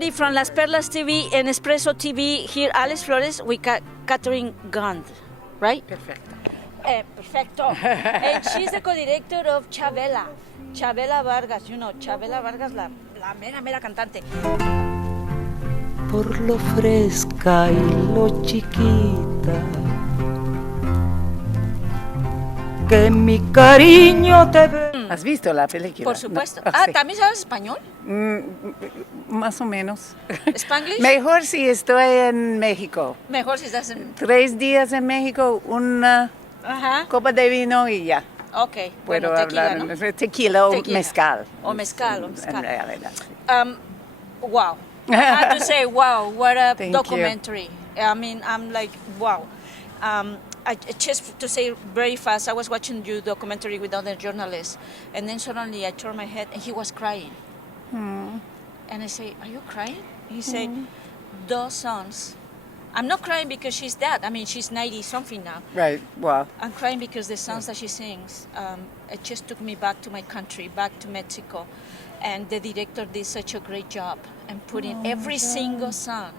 everybody from Las Perlas TV and Espresso TV. Here, Alex Flores with Catherine Gund, right? Perfecto. Perfecto. And she's the co-director of Chavela. Chavela Vargas, you know, Chavela Vargas, la mera cantante. Por lo fresca y lo chiquita que mi cariño te ve. ¿Has visto la película? Por supuesto. No, sí. ¿También sabes español? Más o menos. ¿Spanglish? Mejor si estoy en México. Mejor si estás en... 3 días en México, una copa de vino y ya. Ok. Puedo Bueno, tequila, hablar ¿no? tequila o Tequila. mezcal. O mezcal. En realidad, sí. Wow. I have to say, wow, what a Thank documentary. I mean, I'm like, wow. Just to say very fast, I was watching your documentary with other journalists, and then suddenly I turned my head and he was crying. And I say, are you crying? He said, those songs. I'm not crying because she's dead. I mean, she's 90-something now. Right, wow. I'm crying because the songs that she sings, it just took me back to my country, back to Mexico. And the director did such a great job and putting every single song.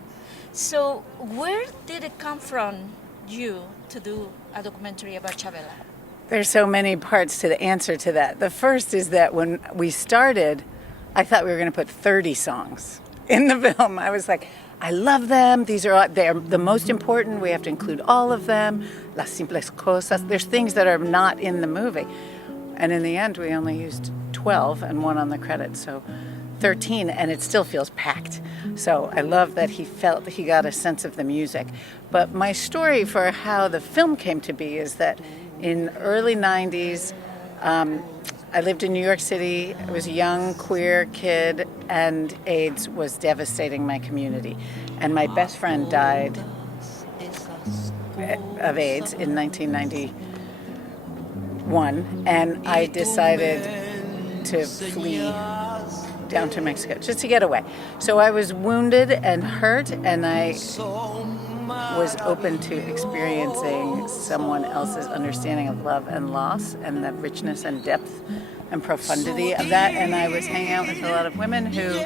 So where did it come from you to do a documentary about Chavela? There's so many parts to the answer to that. The first is that when we started, I thought we were going to put 30 songs in the film. I was like, I love them. They're the most important. We have to include all of them. Las simples cosas. There's things that are not in the movie. And in the end, we only used 12 and one on the credits, so 13, and it still feels packed. So I love that he felt he got a sense of the music. But my story for how the film came to be is that in early 90s, I lived in New York City. I was a young queer kid, and AIDS was devastating my community. And my best friend died of AIDS in 1991, and I decided to flee down to Mexico just to get away. So I was wounded and hurt, and I was open to experiencing someone else's understanding of love and loss and the richness and depth and profundity of that. And I was hanging out with a lot of women who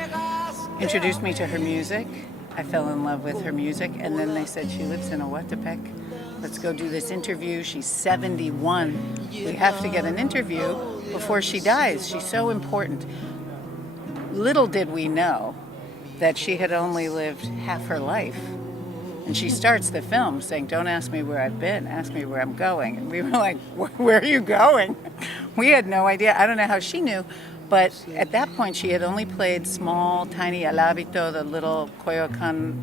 introduced me to her music. I fell in love with her music, and then they said, she lives in Ecatepec. Let's go do this interview. She's 71. We have to get an interview before she dies. She's so important. Little did we know that she had only lived half her life. And she starts the film saying, don't ask me where I've been, ask me where I'm going. And we were like, where are you going? We had no idea. I don't know how she knew. But at that point, she had only played small, tiny El Hábito, the little Coyoacan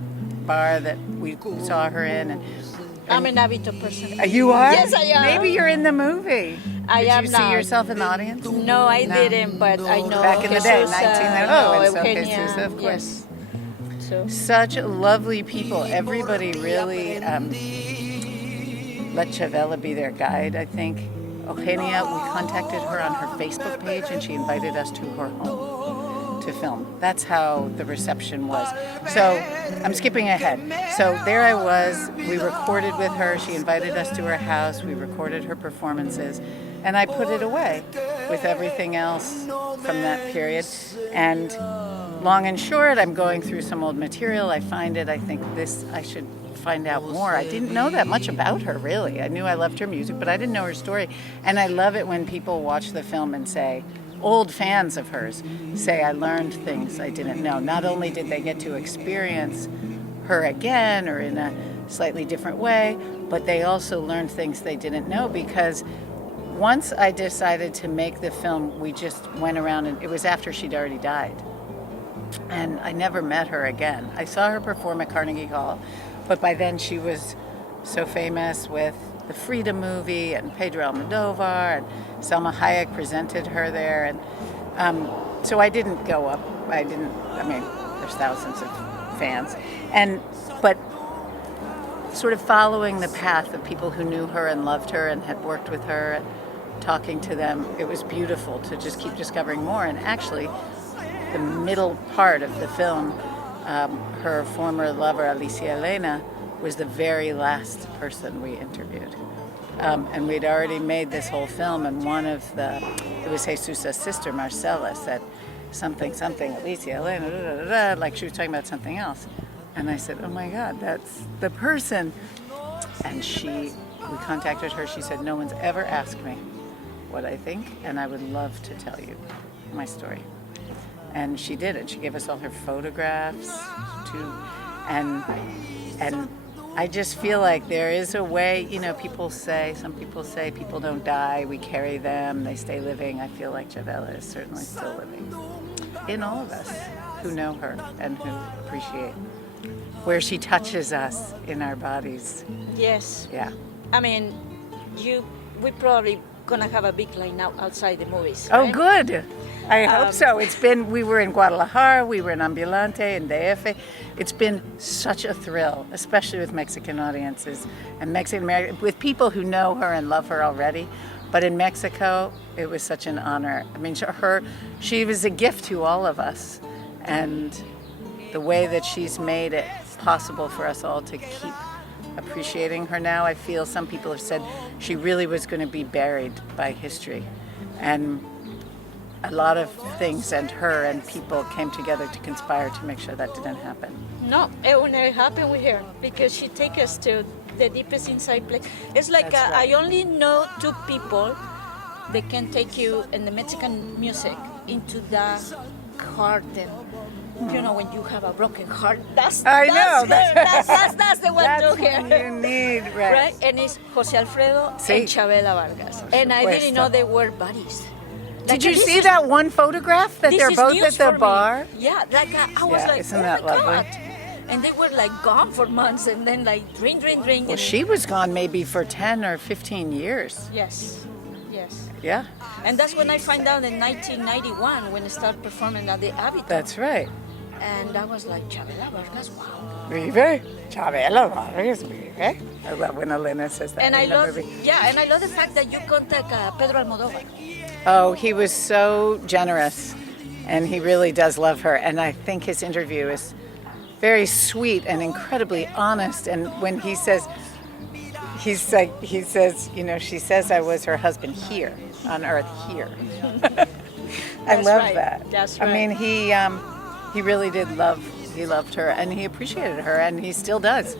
bar that we saw her in. And I'm an Hábito person. You are? Yes, I am. Maybe you're in the movie. I am Did you now. see yourself in the audience? No, I didn't, but I know. Back in the day, Jesus, 1990. And so Eugenia, Jesus, of course. yes. So. Such lovely people. Everybody really let Chavela be their guide, I think. Eugenia, we contacted her on her Facebook page, and she invited us to her home to film. That's how the reception was. So I'm skipping ahead. So there I was. We recorded with her. She invited us to her house. We recorded her performances. And I put it away with everything else from that period. And long and short, I'm going through some old material. I find it. I think I should find out more. I didn't know that much about her, really. I knew I loved her music, but I didn't know her story. And I love it when people watch the film and say, old fans of hers say, I learned things I didn't know. Not only did they get to experience her again or in a slightly different way, but they also learned things they didn't know, because once I decided to make the film, we just went around, and it was after she'd already died. And I never met her again. I saw her perform at Carnegie Hall, but by then she was so famous with the Frida movie and Pedro Almodovar, and Salma Hayek presented her there. And so I didn't go up. I mean, there's thousands of fans. But sort of following the path of people who knew her and loved her and had worked with her and talking to them, it was beautiful to just keep discovering more. And actually, the middle part of the film, her former lover, Alicia Elena, was the very last person we interviewed. And we'd already made this whole film, and it was Jesus' sister, Marcela, said, something, Alicia, Elena, da, da, da, da, like she was talking about something else. And I said, oh my God, that's the person. And we contacted her. She said, no one's ever asked me what I think, and I would love to tell you my story. And she did it. She gave us all her photographs too. And I just feel like there is a way, you know, some people say people don't die, we carry them, they stay living. I feel like Chavela is certainly still living in all of us who know her and who appreciate where she touches us in our bodies. Yes. Yeah. I mean, we probably gonna have a big line outside the movies. Oh, right? good. I hope so. We were in Guadalajara, we were in Ambulante, in DF. It's been such a thrill, especially with Mexican audiences and Mexican American, with people who know her and love her already. But in Mexico, it was such an honor. I mean, she was a gift to all of us. And the way that she's made it possible for us all to keep appreciating her now, I feel some people have said she really was going to be buried by history. And a lot of things and her and people came together to conspire to make sure that didn't happen. No, it will never happen with her because she takes us to the deepest inside place. It's like That's right. I only know two people that can take you in the Mexican music into the heart and you know when you have a broken heart. That's the one That's to what hear. you need, right? Right? And it's Jose Alfredo Sí. and Chavela Vargas. And I didn't know they were buddies. Did you see that one photograph that they're both at the bar? Yeah, I was Yeah, like, isn't oh that my lovely? God. And they were like gone for months and then like drink. Well, and she was gone maybe for 10 or 15 years. Yes. Yeah, And that's when I find out in 1991 when I started performing at the Abbey. that's right. And I was like, Chavela Vargas, wow. Vive, Chavela Vargas, vive. I love when Elena says that And I in the love, movie. and I love the fact that you contact Pedro Almodóvar. Oh, he was so generous, and he really does love her. And I think his interview is very sweet and incredibly honest. And when he says, you know, she says I was her husband here on Earth here. I That's love right. that. That's I right. mean, he really did love. He loved her, and he appreciated her, and he still does.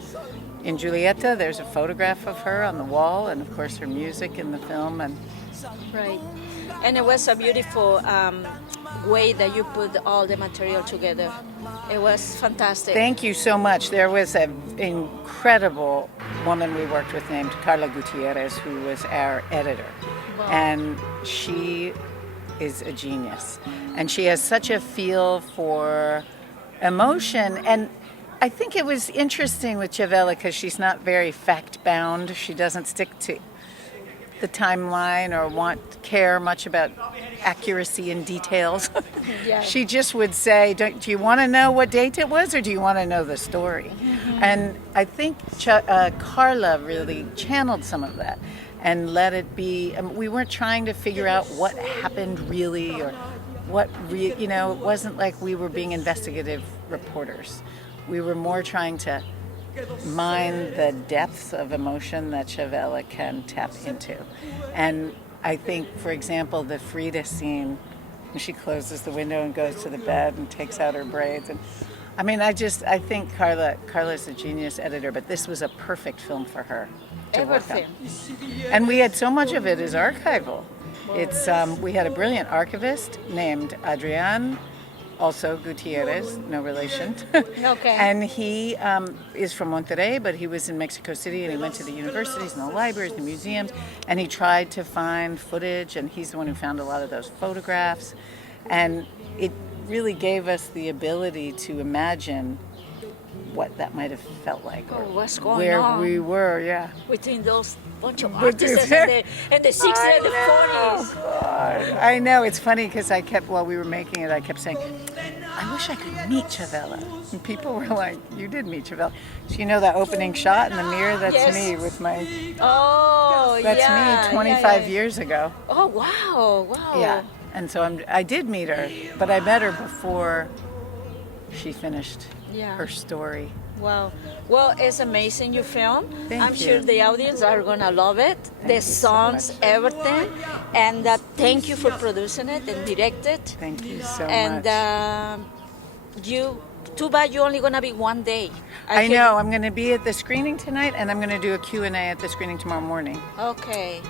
In Julieta, there's a photograph of her on the wall, and of course her music in the film. And Right. And it was a beautiful way that you put all the material together. It was fantastic. thank you so much. There was an incredible woman we worked with named Carla Gutierrez, who was our editor. Wow. And she is a genius. And she has such a feel for emotion. And I think it was interesting with Chavela because she's not very fact-bound. She doesn't stick to the timeline or care much about accuracy and details. Yeah. She just would say, do you want to know what date it was or do you want to know the story? Mm-hmm. And I think Carla really channeled some of that and let it be. We weren't trying to figure out what happened really or it wasn't like we were being investigative reporters. We were more trying to mine the depths of emotion that Chavela can tap into. And I think, for example, the Frida scene, when she closes the window and goes to the bed and takes out her braids. And I mean, I think Carla's a genius editor, but this was a perfect film for her to work on. Everything. And we had so much of it is archival. It's we had a brilliant archivist named Adrian, also Gutierrez, no relation. Okay. And he is from Monterrey, but he was in Mexico City, and he went to the universities and the libraries, the museums, and he tried to find footage, and he's the one who found a lot of those photographs. And it really gave us the ability to imagine what that might have felt like, or what's going where on we were, yeah. between those bunch of But artists in the 60s and the 40s. God. I know, it's funny because while we were making it, I kept saying, I wish I could meet Chavela. And people were like, you did meet Chavela. So you know that opening shot in the mirror? That's Yes. me with my, Oh, that's yeah. me 25 yeah. years ago. Oh, wow. Yeah. And so I did meet her, but I met her before she finished Yeah. her story. Wow. Well, it's amazing you film. Thank I'm you. sure the audience are gonna love it. The you so songs, much. everything, and thank you for producing it and direct it. Thank you so And much. too bad you're only gonna be one day. I know. I'm going to be at the screening tonight, and I'm going to do a Q&A at the screening tomorrow morning. Okay.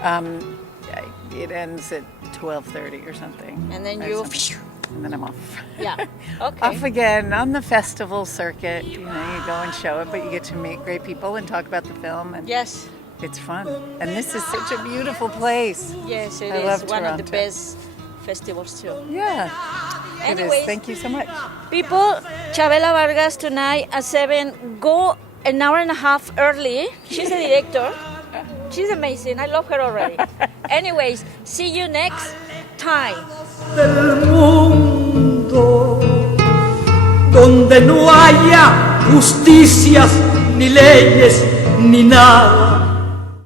It ends at 12:30 or something. And then Or you. something. And then I'm off. Yeah. Okay. Off again on the festival circuit. You go and show it, but you get to meet great people and talk about the film, and Yes. it's fun. And this is such a beautiful place. Yes, it I is love one of the Toronto. best festivals too. Yeah, it Anyways, is. Thank you so much. people, Chavela Vargas tonight at 7. Go an hour and a half early. She's the director. She's amazing. I love her already. Anyways, see you next time. Del mundo donde no haya justicias ni leyes ni nada